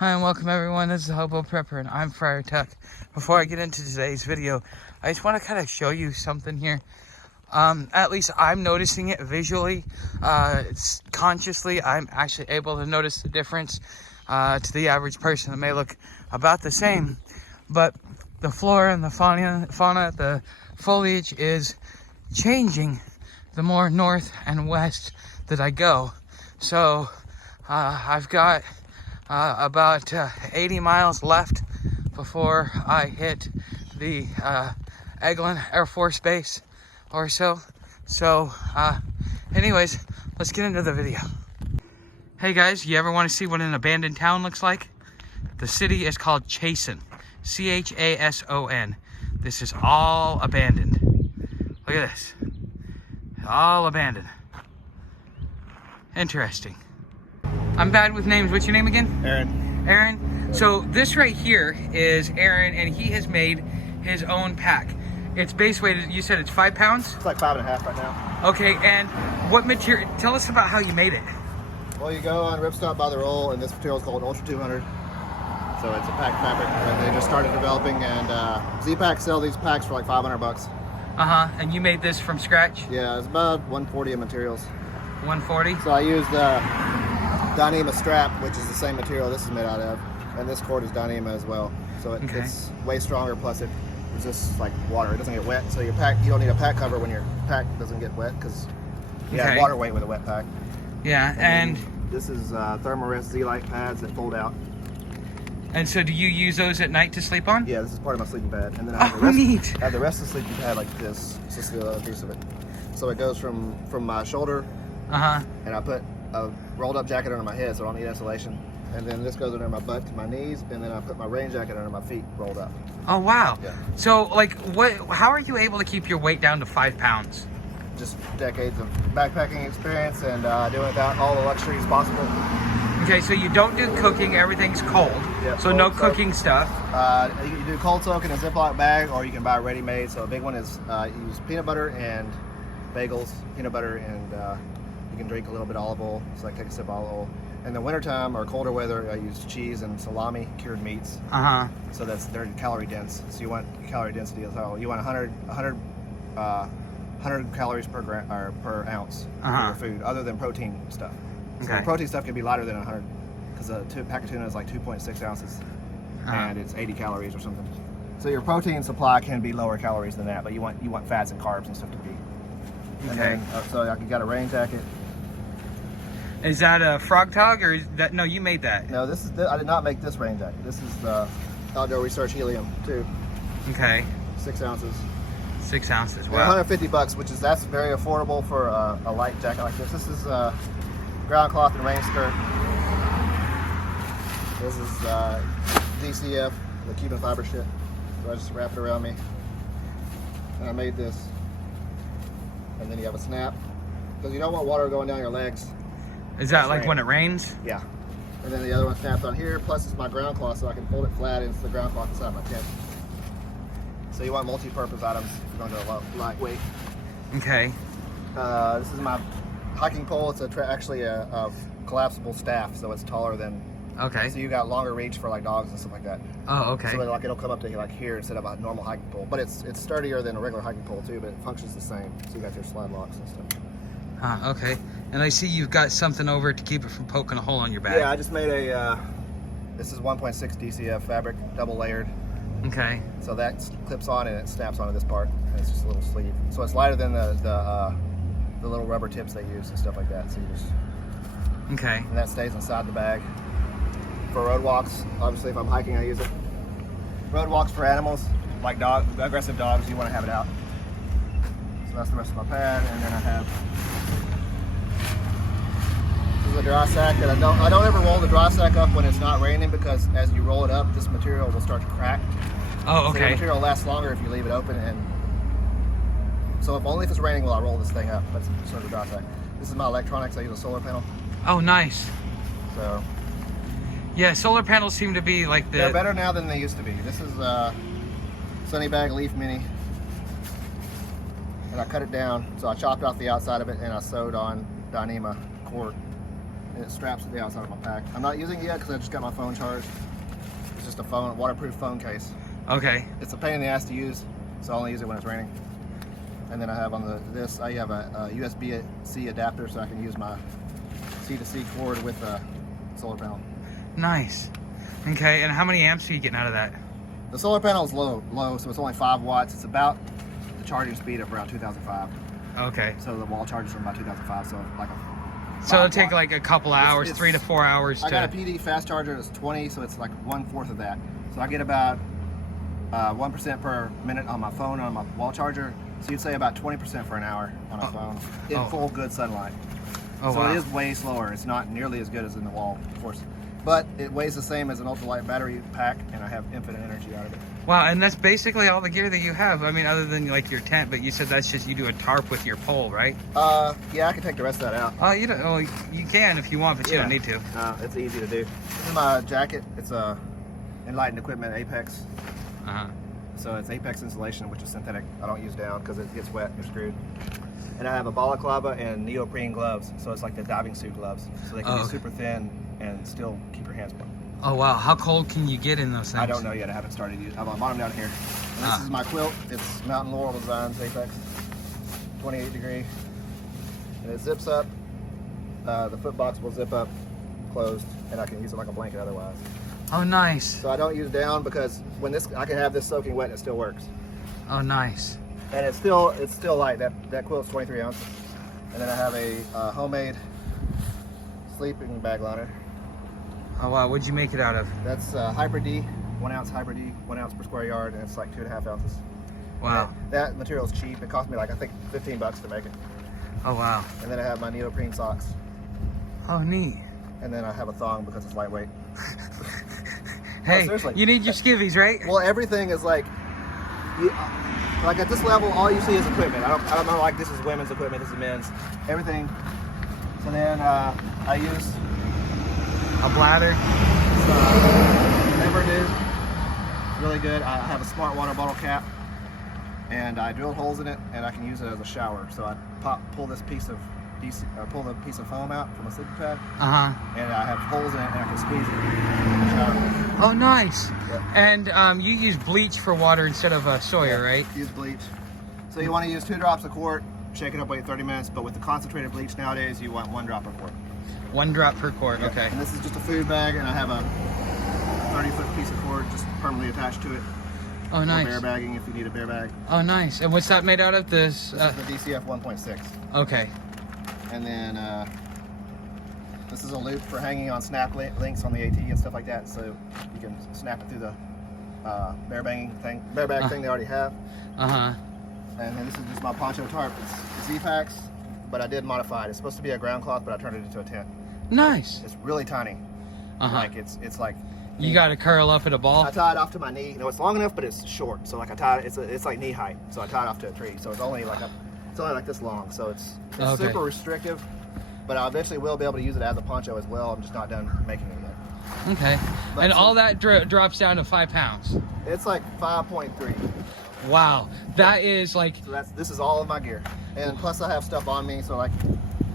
Hi and welcome everyone, this is Hobo Prepper and I'm Friar Tuck. Before I get into today's video, I just want to kind of show you something here. At least I'm noticing it visually. Consciously, I'm actually able to notice the difference to the average person. It may look about the same, but the flora and the fauna, the foliage is changing the more north and west that I go. So I've got about 80 miles left before I hit the Eglin Air Force Base or so. So anyways, let's get into the video. Hey guys, you ever want to see what an abandoned town looks like? The city is called Chason, C-H-A-S-O-N. This is all abandoned. Look at this, all abandoned. Interesting. I'm bad with names. What's your name again? Aaron. Aaron. So this right here is Aaron, and he has made his own pack. Its base weight, you said it's 5 pounds? It's like 5.5 right now. Okay, and what material, tell us about how you made it. Well, you go on ripstop by the roll, and this material is called Ultra 200. So it's a pack fabric that they just started developing, and Z-Pack sell these packs for like 500 bucks. And you made this from scratch? Yeah, it's about 140 of materials. 140? So I used Dyneema strap, which is the same material this is made out of, and this cord is Dyneema as well. So it's way stronger, plus it resists like water. It doesn't get wet, so your pack, you don't need a pack cover when your pack doesn't get wet, because you have water weight with a wet pack. Yeah, and this is Thermarest Z-Lite pads that fold out. And so do you use those at night to sleep on? Yeah, this is part of my sleeping pad. And then I have, neat. I have the rest of the sleeping pad like this. It's just the other piece of it. So it goes from my shoulder, and I put a rolled up jacket under my head so I don't need insulation. And then this goes under my butt to my knees, and then I put my rain jacket under my feet rolled up. Oh wow. Yeah. So like how are you able to keep your weight down to 5 pounds? Just decades of backpacking experience and doing without all the luxuries possible. Okay, so you don't do cooking, everything's cold. Yep, so cold no soak. cooking stuff. You can do cold soak in a Ziploc bag, or you can buy ready-made. So a big one is you use peanut butter and bagels, peanut butter, and you can drink a little bit of olive oil. So I take a sip of olive oil. In the wintertime or colder weather, I use cheese and salami, cured meats. So they're calorie dense. So you want calorie density as well. You want 100 calories per gram or per ounce for your food, other than protein stuff. So the protein stuff can be lighter than 100, because a pack of tuna is like 2.6 ounces, and it's 80 calories or something. So your protein supply can be lower calories than that, but you want fats and carbs and stuff to be. And then, so you got a rain jacket. Is that a frog tog, or is that, no, you made that? No, I did not make this rain jacket. This is the Outdoor Research Helium 2. Okay. 6 ounces. 6 ounces. Wow. 150 bucks, that's very affordable for a light jacket like this. This is ground cloth and rain skirt. This is DCF, the Cuban fiber shit. So I just wrapped it around me, and I made this. And then you have a snap, because you don't want water going down your legs. Is that like when it rains? Yeah. And then the other one snaps on here, plus it's my ground cloth, so I can fold it flat into the ground cloth inside my tent. So you want multi-purpose items if you're going to go lightweight. Okay. This is my hiking pole. It's actually a collapsible staff, so it's taller than. Okay. So you got longer reach for like dogs and stuff like that. Oh, okay. So like it'll come up to like here instead of a normal hiking pole, but it's sturdier than a regular hiking pole too, but it functions the same. So you got your slide locks and stuff. Okay. And I see you've got something over it to keep it from poking a hole on your back. Yeah, I just made this is 1.6 DCF fabric, double layered. Okay. So that clips on and it snaps onto this part, and it's just a little sleeve. So it's lighter than the little rubber tips they use and stuff like that. So you just. Okay. And that stays inside the bag. For road walks, obviously if I'm hiking I use it. Road walks for animals, like aggressive dogs, you want to have it out. So that's the rest of my pad, and then I have this is a dry sack that I don't ever roll the dry sack up when it's not raining, because as you roll it up, this material will start to crack. Oh, okay. So the material lasts longer if you leave it open, and so only if it's raining will I roll this thing up. That's sort of a dry sack. This is my electronics. I use a solar panel. Oh, nice. So. Yeah, solar panels seem to be like They're better now than they used to be. This is Sunny Bag Leaf Mini, and I cut it down. So I chopped off the outside of it and I sewed on Dyneema cord and it straps to the outside of my pack. I'm not using it yet because I just got my phone charged. It's just a phone, waterproof phone case. Okay. It's a pain in the ass to use, so I only use it when it's raining. And then I have on this, I have a USB-C adapter so I can use my C-to-C cord with a solar panel. Nice. Okay, and how many amps are you getting out of that? The solar panel is low, so it's only 5 watts. It's about the charging speed of around 2005. Okay. So the wall charges from about 2005, so like a So it'll take like a couple hours, 3 to 4 hours. I got a PD fast charger that's 20, so it's like 1/4 of that. So I get about 1% per minute on my phone on my wall charger. So you'd say about 20% for an hour on a phone in full good sunlight. Oh, so wow. it is way slower. It's not nearly as good as in the wall, of course. But it weighs the same as an ultralight battery pack, and I have infinite energy out of it. Wow, and that's basically all the gear that you have. I mean, other than like your tent, but you said that's just you do a tarp with your pole, right? Yeah, I can take the rest of that out. Oh, you don't. Well, you can if you want, but you don't need to. It's easy to do. This is my jacket. It's Enlightened Equipment Apex. So it's Apex insulation, which is synthetic. I don't use down because it gets wet and you're screwed. And I have a balaclava and neoprene gloves, so it's like the diving suit gloves. So they can be super thin and still keep your hands warm. Oh wow, how cold can you get in those things? I don't know yet. I haven't started using. I'm on bottom down here. And this is my quilt. It's Mountain Laurel Designs Apex, 28 degree, and it zips up. The foot box will zip up, closed, and I can use it like a blanket otherwise. Oh nice. So I don't use down because when I can have this soaking wet and it still works. Oh nice. And it's still light. That quilt's 23 ounces. And then I have a homemade sleeping bag liner. Oh wow, what'd you make it out of? That's Hyper D, 1 ounce Hyper D, 1 ounce per square yard, and it's like 2.5 ounces. Wow. And that material's cheap. It cost me like I think $15 to make it. Oh wow. And then I have my neoprene socks. Oh neat. And then I have a thong because it's lightweight. Hey, seriously. you need your skivvies, right? Well, everything is like at this level, all you see is equipment. I don't know like this is women's equipment, this is men's. Everything. So then I use A bladder. Never do. Really good. I have a smart water bottle cap, and I drilled holes in it, and I can use it as a shower. So I pull this piece of foam out from a sleeping pad, and I have holes in it, and I can squeeze it in the shower. Oh, nice. Yep. And you use bleach for water instead of Sawyer, right? Use bleach. So you want to use 2 drops a quart, shake it up, wait 30 minutes. But with the concentrated bleach nowadays, you want 1 drop per quart. 1 drop per quart. Yep. Okay. And this is just a food bag, and I have a 30-foot piece of cord just permanently attached to it. Oh, nice. Bear bagging if you need a bear bag. Oh, nice. And what's that made out of? This is the DCF 1.6. Okay. And then this is a loop for hanging on snap links on the AT and stuff like that, so you can snap it through the bear bag thing they already have. And then this is just my poncho tarp. It's Z-Packs, but I did modify it. It's supposed to be a ground cloth, but I turned it into a tent. Nice. It's really tiny. Like it's like you got to curl up at a ball. I tie it off to my knee. You know, it's long enough, but it's short. So like I tie it. It's like knee height. So I tie it off to a tree. So it's only like this long. So it's super restrictive. But I eventually will be able to use it as a poncho as well. I'm just not done making it yet. Okay. But and all that drops down to 5 pounds. It's like 5.3. Wow. That is like. So this is all of my gear, and plus I have stuff on me. So like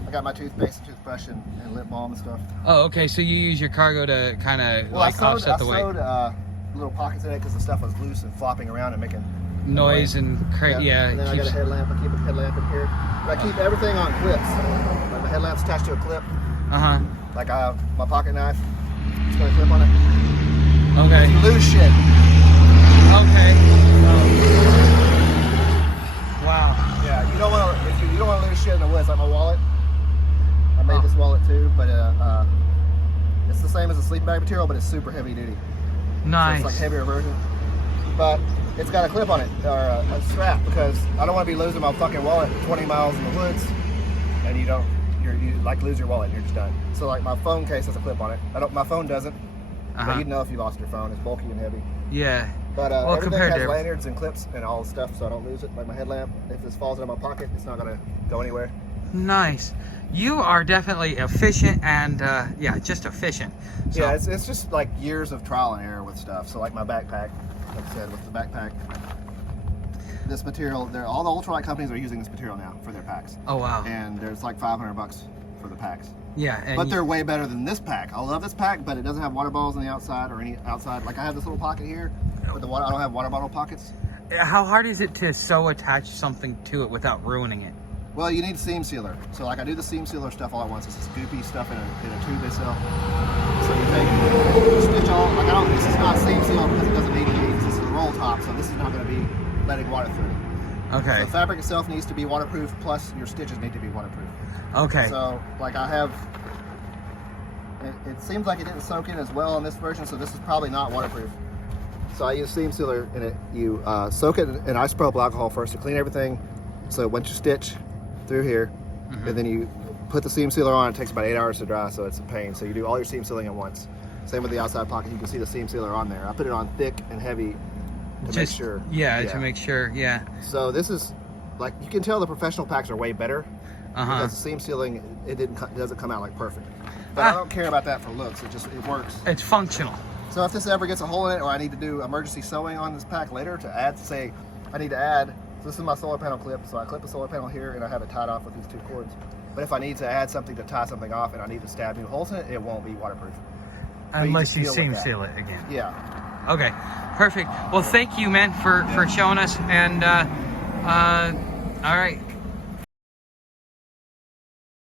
I got my toothpaste and toothbrush and lip balm and stuff. Oh, okay. So you use your cargo to kind of offset the weight. I sewed little pockets in it because the stuff was loose and flopping around and making noise and yeah. And then I got a headlamp. I keep a headlamp in here. But I keep everything on clips. Like my headlamp's attached to a clip. Like I have my pocket knife. It's got a clip on it. Okay. You lose shit. Okay. Wow. Yeah, you don't want to. If you don't want to lose shit in the woods, like my wallet. I made this wallet too, but it's the same as a sleeping bag material, but it's super heavy duty. Nice. So it's like heavier version. But it's got a clip on it, or a strap, because I don't want to be losing my fucking wallet 20 miles in the woods, and you like lose your wallet and you're just done. So like my phone case has a clip on it. My phone doesn't. But you'd know if you lost your phone. It's bulky and heavy. Yeah. But everything has lanyards and clips and all the stuff, so I don't lose it. Like my headlamp, if this falls into my pocket, it's not gonna go anywhere. Nice. You are definitely efficient and yeah, just efficient. So. Yeah, it's just like years of trial and error with stuff. So like my backpack, like I said, with the backpack, this material, all the ultralight companies are using this material now for their packs. Oh wow. And there's like $500 for the packs. Yeah, and but they're way better than this pack. I love this pack, but it doesn't have water bottles on the outside or any outside. Like I have this little pocket here, but the water, I don't have water bottle pockets. How hard is it to sew attach something to it without ruining it? Well, you need seam sealer. So like I do the seam sealer stuff all at once. This is goopy stuff in a tube they sell. So you stitch all, like this is not seam sealed because it doesn't need to be. This is a roll top, so this is not going to be letting water through. Okay. So the fabric itself needs to be waterproof, plus your stitches need to be waterproof. Okay. So like I have, it seems like it didn't soak in as well on this version, so this is probably not waterproof. So I use seam sealer in it. You soak it in isopropyl alcohol first to clean everything. So once you stitch through here, and then you put the seam sealer on, it takes about 8 hours to dry, so it's a pain. So you do all your seam sealing at once. Same with the outside pocket, you can see the seam sealer on there. I put it on thick and heavy to make sure. Yeah, to make sure, yeah. So this is, like, you can tell the professional packs are way better because the seam sealing, it doesn't come out like perfect. But I don't care about that for looks, it works. It's functional. So if this ever gets a hole in it, or I need to do emergency sewing on this pack later to add, say, I need to add, so this is my solar panel clip, so I clip the solar panel here and I have it tied off with these 2 cords. But if I need to add something to tie something off and I need to stab new holes in it, it won't be waterproof. Unless you seam seal it again. Yeah. Okay, perfect. Well, thank you, man, for showing us. And all right.